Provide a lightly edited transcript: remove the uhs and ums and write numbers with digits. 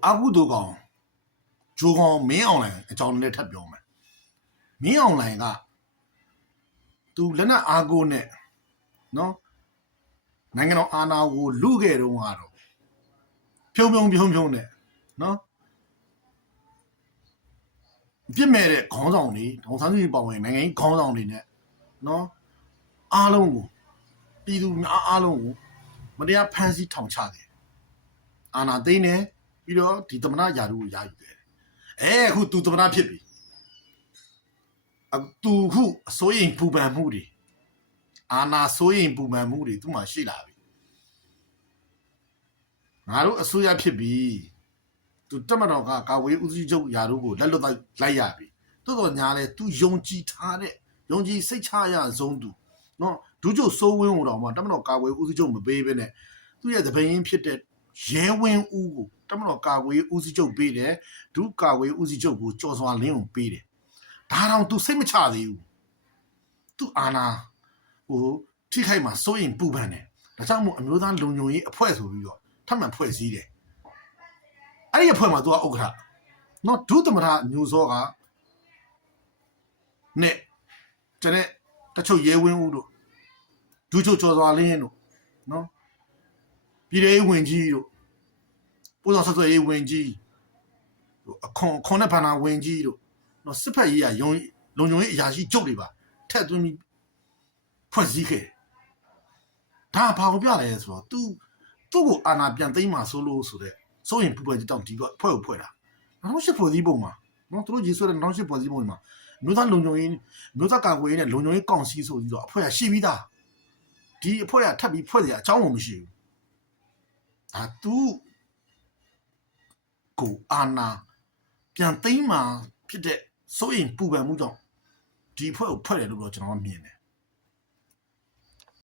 阿古都讲，就讲没အောင်来，找你来特表嘛。没အောင်来个，都人家阿哥呢，喏，那个阿那我路个都话咯，飘的，喏，别买的抗上的，同上去保卫，那个抗上的呢，喏，阿龙我，比如阿龙我，没得潘西躺下的，阿那对呢，比如地怎么那压住的，哎，佢都怎么那撇的。都ခုစိုးရင်ပူပန်မှုတွေအာနာစိုးရင်ပူပန်မှုတွေသူ့မှာရှိလာပြီငါတို့အစိုးရဖြစ်ပြီသူတက်မတော်ကကာဝေးဦးစီးချုပ်ယာတို့ကိုလက်လွတ်လိုက်ရပြီတိုးတော်ညာလဲသူယုံကြည်ထားတဲ့ယုံကြည်စိတ်ချရဆုံးသူနော်ဒုချုပ်စိုးဝင်းကိုတော့မှတက်မတော်ကာဝေးဦးစီးချုပ်မပေးဘဲနဲ့သူ့ရဲ့သပင်းဖြစ်တဲ့ရဲဝင်းဦးကိုတက်မတော်ကာဝေးဦးစီးချုပ်ပေးတယ်ဒုကာဝေးဦးစီးချုပ်ကိုကြော်စွာလင်းကိုပေးတယ်ဒါတော့ तू စိတ်မချသေးဘူး तू အာနာဟိုထိခိုက်မှာစိုးရင်ပူပန်တယ်ဒါကြောင့်မို့အမျိုးသားလုံခြုံရေးအဖွဲ့ဆိုပြီးတော့ထပ်မံဖွဲ့စည်းတယ်အဲ့ဒီအဖွဲ့မှာ तू ကဥက္ကဋ္ဌနော်ဒုသမထမျိုးစောကနဲ့ကျတဲ့တချို့ရဲဝင်းဦးတို့ဒုချုပ်ကျော်စွာလင်းတို့နော်ပြည်ရေးဝင်ကြီးတို့ပို့ဆောင်ဆက်သွယ်ရေးဝင်ကြီးအခွန်နဲ့ဖန်နာဝင်ကြီးတို့နော်စစ်ဖက်ရေးရလုံခြုံရေးအရာရှိကျုပ်တွေပါထက်သွင်းပြီးဖွဲ့စည်းခဲ့ဒါဘာကိုပြလဲဆိုတော့ तू သူ့ကိုအာဏာပြန်သိမ်းမှာဆိုလို့ဆိုတဲ့စိုးရင်ပူပန်ကြတောင်ဒီကဖွဲ့ကိုဖွဲ့တာ2008ဖွဲ့စည်းပုံမှာနော်သူတို့ရေးဆွဲတဲ့2008ဖွဲ့စည်းပုံမှာမြို့သားလုံခြုံရေးမြို့သားကာကွယ်ရေးနဲ့လုံခြုံရေးကောင်စီဆိုပြီးတော့အဖွဲ့ကရှိပြီးသားဒီအဖွဲ့ကထပ်ပြီးဖွဲ့စရာအကြောင်းမရှိဘူးဒါ तू ကိုအာဏာပြန်သိမ်းမှာဖြစ်တဲ့စိုးရင်ပူပန်မှုကြောင့်ဒီဖွဲ့ကိုဖွဲ့တယ်လို့တော့ကျွန်တော်ကမြင်တယ်